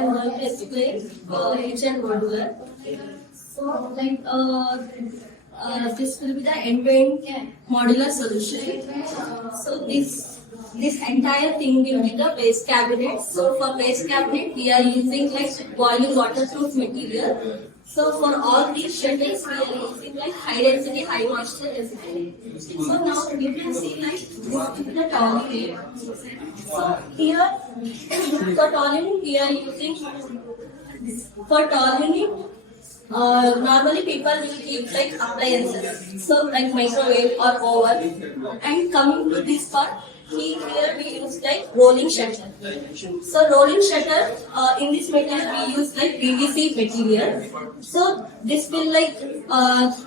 I'm going to explain kitchen modular. So, this will be the end-to-end modular solution. So, this entire thing will be the base cabinet. So, for base cabinet, we are using like boiling waterproof material. So, for all these shutters, we are using like high density, high moisture resistant. So, now you can see like this is the towel. So, here for towel we are using for towel normally people will keep like appliances, so like microwave or oven. And coming to this part, here we use like rolling shutter. So rolling shutter in this material we use like PVC material. So this will like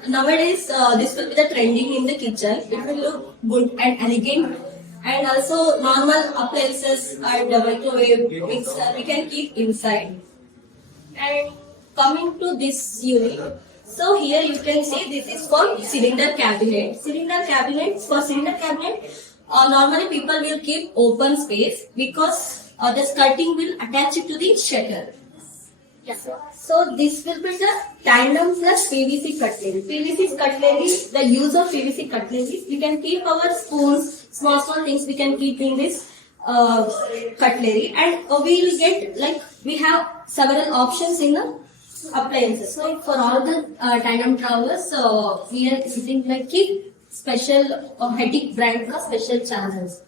nowadays this will be the trending in the kitchen. It will look good and elegant. And also normal appliances and microwave mixer we can keep inside. And coming to this unit, so here you can see this is for cylinder cabinet. For cylinder cabinet, normally people will keep open space because the skirting will attach it to the shutter. Yeah. So this will be the tandem plus PVC cutlery. PVC cutlery, the use of PVC cutlery, we can keep our spoons, small things we can keep in this cutlery, and we will get like we have several options in the appliances. So for all the tandem towers, we are using like keep special Hetic brand for special channels.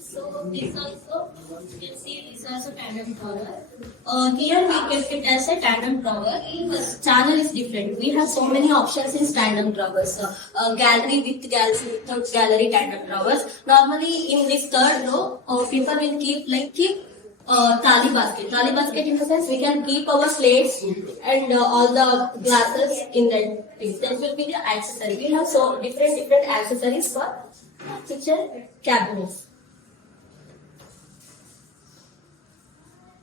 So this also you can see this also tandem tower. Here we kept it as a tandem tower. The channel is different. We have so many options in tandem towers. Gallery with gallery, without gallery tandem towers. Normally in this third row, people will keep trolley basket. Trolley basket in the sense we can keep our plates and all the glasses in that thing. That will be the accessory. We have so different accessories for kitchen cabinets.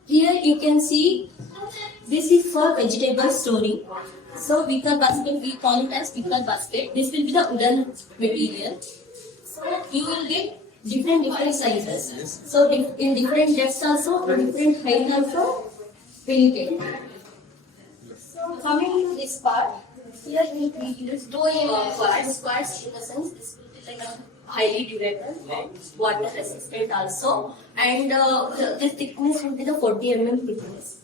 Here you can see this is for vegetable storing. So wicker basket, we call it as wicker basket. This will be the wooden material. So you will get different sizes. So in different depths also, different height also, we will get. So coming to this part, here we use two squares. Squares in the sense this will be like a highly durable and water resistant also. And this thickness will be the 40 mm thickness.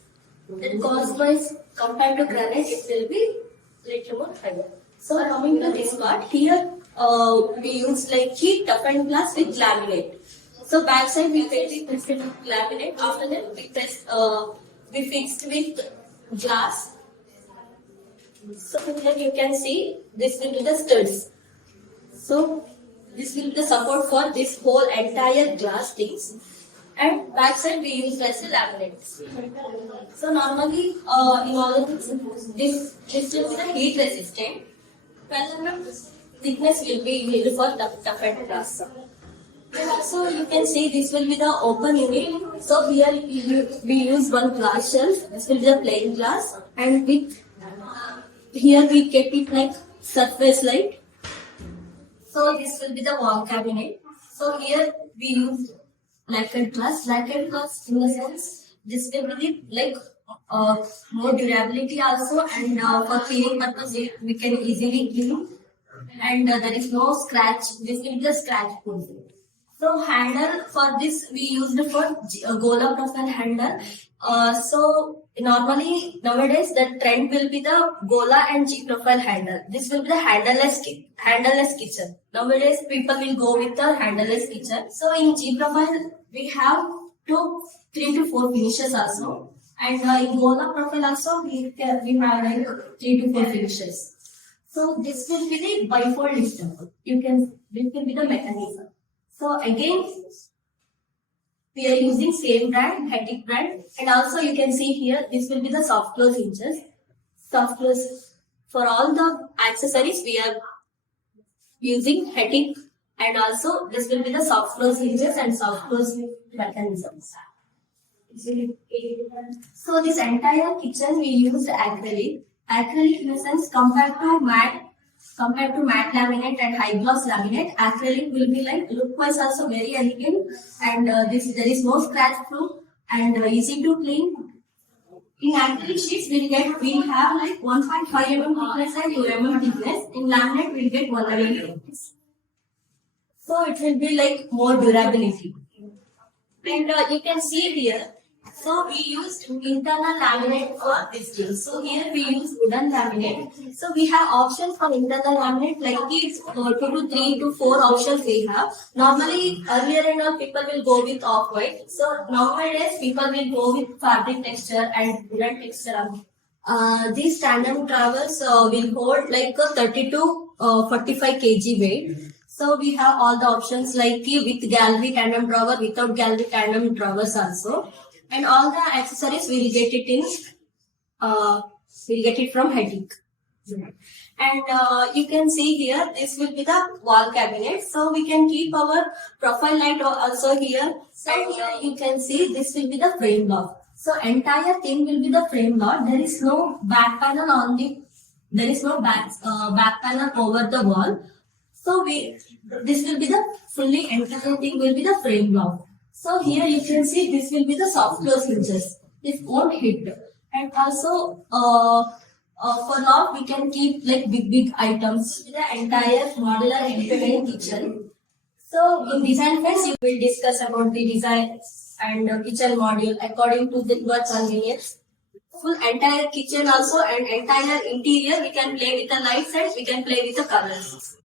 That cost wise compared to granite, it will be little more higher. So coming to this part, here we use like heat toughened glass with laminate. So backside we paint it with laminate. After that we fixed with glass. So here you can see this will be the studs. So this will be the support for this whole entire glass things. And backside we use as a laminate. So normally in all of this will be the heat resistant. Thickness will be used for toughened glass. And also you can see this will be the open unit. So here we use one glass shelf. This will be the plain glass, and with here we kept it like surface light. So this will be the wall cabinet. So here we use lacquered glass. Lacquered glass in the sense this will be like more durability also, and for cleaning purpose we can easily clean, and there is no scratch. This will be the scratch proof. So handle for this we used for Gola profile handle. So normally nowadays the trend will be the Gola and G profile handle. This will be the handleless kitchen. Nowadays people will go with the handleless kitchen. So in G profile we have 3 to 4 finishes also. And in Gola profile also we have like 3 to 4 finishes. So this will be the bifold lister. This will be the mechanism. So again we are using same brand, Hetic brand, and also you can see here this will be the soft close hinges. Soft close for all the accessories we are using Hetic, and also this will be the soft close hinges and soft close mechanisms. So this entire kitchen we used acrylic. Acrylic in the sense compared to matte laminate and high gloss laminate, acrylic will be like look wise also very elegant, and there is no scratch proof. and easy to clean. In acrylic sheets, we have like 1.5 mm thickness and 2 mm thickness. In laminate, we'll get 1 mm thickness. So it will be like more durability. And you can see here, so we used internal laminate for this deal. So here we use wooden laminate. So we have options for internal laminate like these 2 to 3 to 4 options we have. Normally earlier and all people will go with off-white. So nowadays people will go with fabric texture and wooden texture. These tandem towers will hold like a 30 to 45 kg weight. So we have all the options like with gallery tandem drawer, without gallery tandem drawers also, and all the accessories we'll get it in. We'll get it from Hedik. And you can see here, this will be the wall cabinet. So we can keep our profile light also here. And here you can see this will be the frame lock. So entire thing will be the frame lock. There is no back panel on the. There is no back panel over the wall. So this will be the fully entire thing will be the frame lock. So here you can see this will be the soft close hinges. This won't hit. And also for lock we can keep like big items. The entire modular end-to-end kitchen. So in design phase you will discuss about the design and kitchen module according to your convenience. Full entire kitchen also and entire interior we can play with the lights and we can play with the colors.